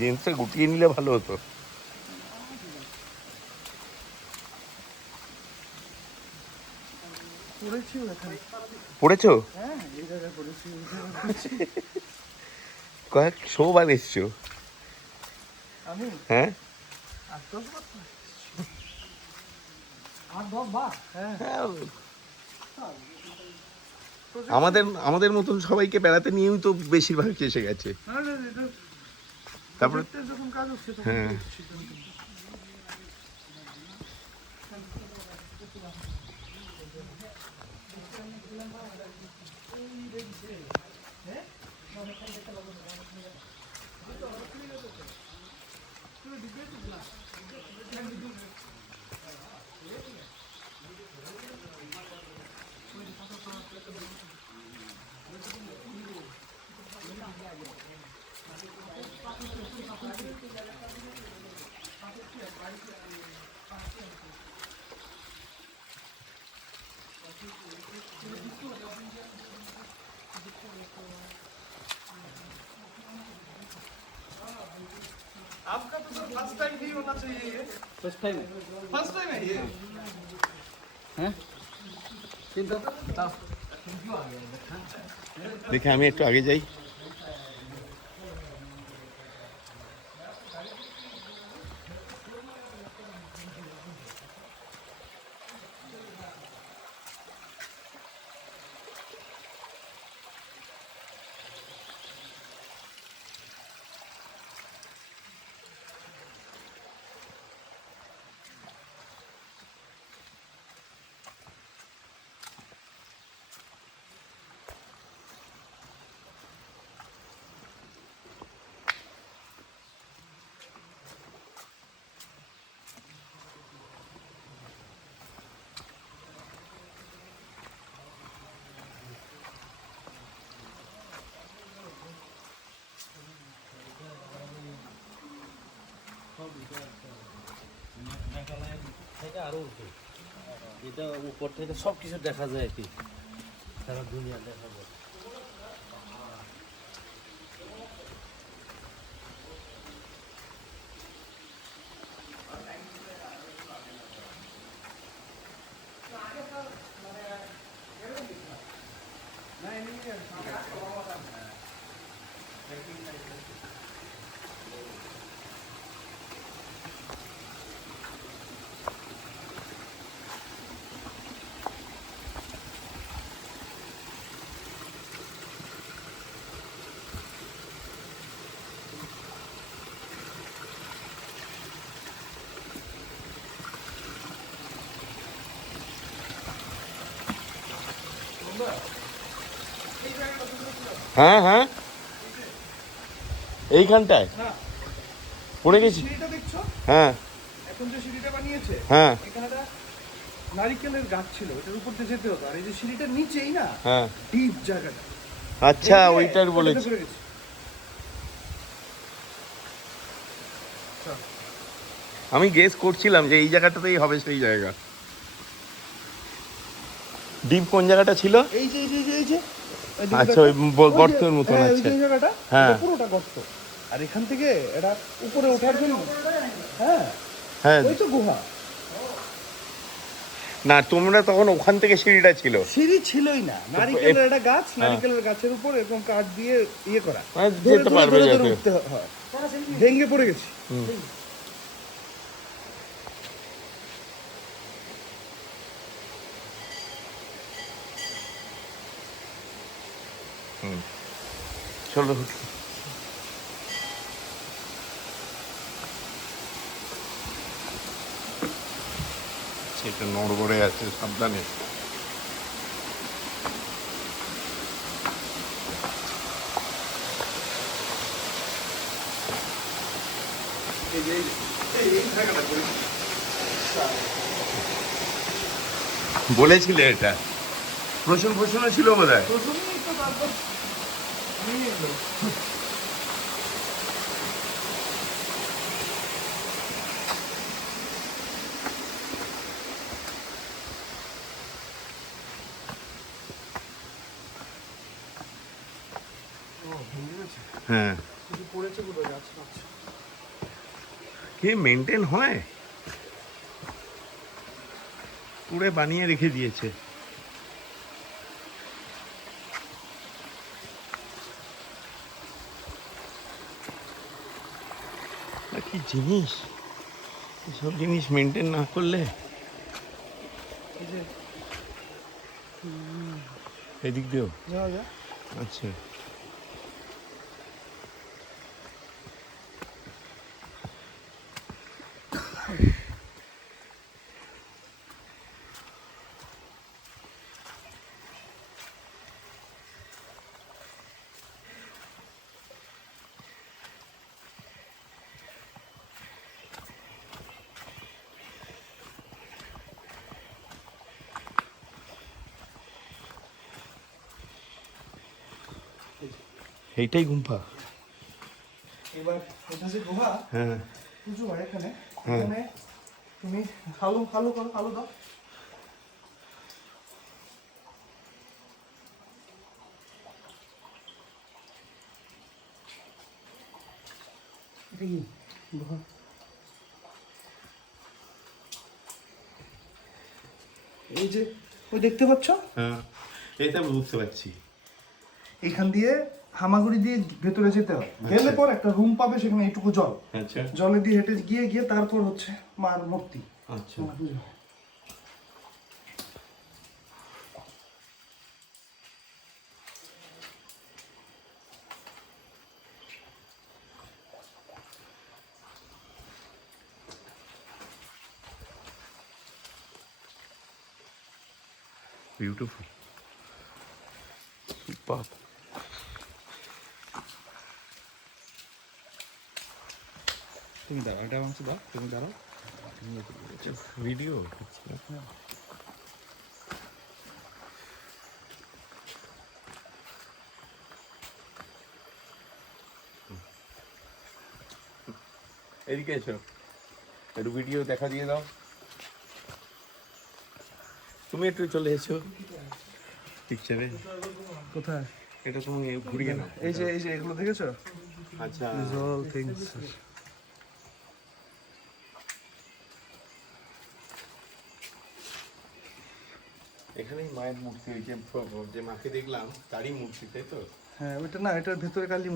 জিন্সটা গুটিয়ে নিলে ভালো হতো। পড়েছো? কয়েক শো বার এসছো? হ্যাঁ, আমাদের আমাদের মতন সবাইকে বেড়াতে নিয়েও তো বেশিরভাগ এসে গেছে। তারপরে হ্যাঁ, आपका तो सर फर्स्ट टाइम भी होना चाहिए ये। फर्स्ट टाइम है। फर्स्ट टाइम है ये। हैं चिंता ताओ দেখে আমি একটু আগে যাই। এটা আরো উঠে এটা উপর থেকে সব কিছু দেখা যায় আর কি সারা দুনিয়া দেখা যায় হ্যাঁ হ্যাঁ, এইখানটায় পড়ে গেছি। সিঁড়িটা দেখছো? হ্যাঁ এখন যে সিঁড়িটা বানিয়েছে, হ্যাঁ এখানে একটা নারিকেলের গাছ ছিল, ওটার উপর দিয়ে যেতে হতো। আর এই যে সিঁড়িটার নিচেই না হ্যাঁ, ডিপ জায়গাটা, আচ্ছা ওইটার বলেছি। পড়ে গেছে। আমি গেস করছিলাম যে এই জায়গাটাতেই হবে সেই জায়গা। ডিপ কোন জায়গাটা ছিল? এই যে এই যে এই যে আচ্ছা ওই গর্তের মতন ওই আছে। যে জায়গাটা, হ্যাঁ। এটা পুরোটা গর্ত। আর এখান থেকে এটা উপরে ওঠার জন্য, হ্যাঁ হ্যাঁ, ওই তো গুহা। না তোমরা তখন ওখান থেকে সিঁড়িটা ছিল। সিঁড়ি ছিলই না, নারিকেলের একটা গাছ, নারিকেলের গাছের উপর এরকম কাঠ দিয়ে ইয়ে করা, যেতে পারবে যাতে। উঠতে হয়, ভেঙে পড়ে গেছি। চলো সেটা নড়বড়ে আছে, সাবধানে। বলেছিলে এটা প্রশ্ন ছিল বোধ হয়। হ্যাঁ পড়েছে বোধ হয় গাছ। কে মেনটেন হয়, পুরো বানিয়ে রেখে দিয়েছে। আর কি জিনিস, এসব জিনিস মেনটেন না করলে। এই যে এদিক দিয়েও যাওয়া যায়। আচ্ছা, এইটাই গুম্ফা। এবার এটা যে গুহা, হ্যাঁ পুজো হয় এখানে। হ্যাঁ। এখানে তুমি হালু হালু করো, হালু দাও। এটা কি গুহা? এই যে ওই দেখতে পাচ্ছ, হ্যাঁ, এটা বুঝতে পারছি। এখান দিয়ে হামাগুড়ি দিয়ে ভেতরে যেতে হয়। গেলে পর একটা রুম পাবে, সেখানে এইটুকু জল, আচ্ছা জলে দিয়ে হেঁটে গিয়ে গিয়ে তারপর হচ্ছে মার মূর্তি। আচ্ছা, মার পুজো হয়। Beautiful, super. তুমি দাঁড়াও, এটা আমাকে দাও, তুমি দাঁড়াও। ভিডিও এদিকে এসো, একটু ভিডিও দেখা দিয়ে দাও। তুমি একটু চলে এসো পিকচারে। কোথায়? এটা তুমি ঘুরিয়ে নাও। এই যে এগুলো দেখেছো? আচ্ছা, অল থিংস। এখানেই মায়ের মূর্তি, ওই যে মাকে দেখলাম তারই মূর্তি, তাই তো? হ্যাঁ, ওইটা না, এটার ভেতরে কালী মূর্তি।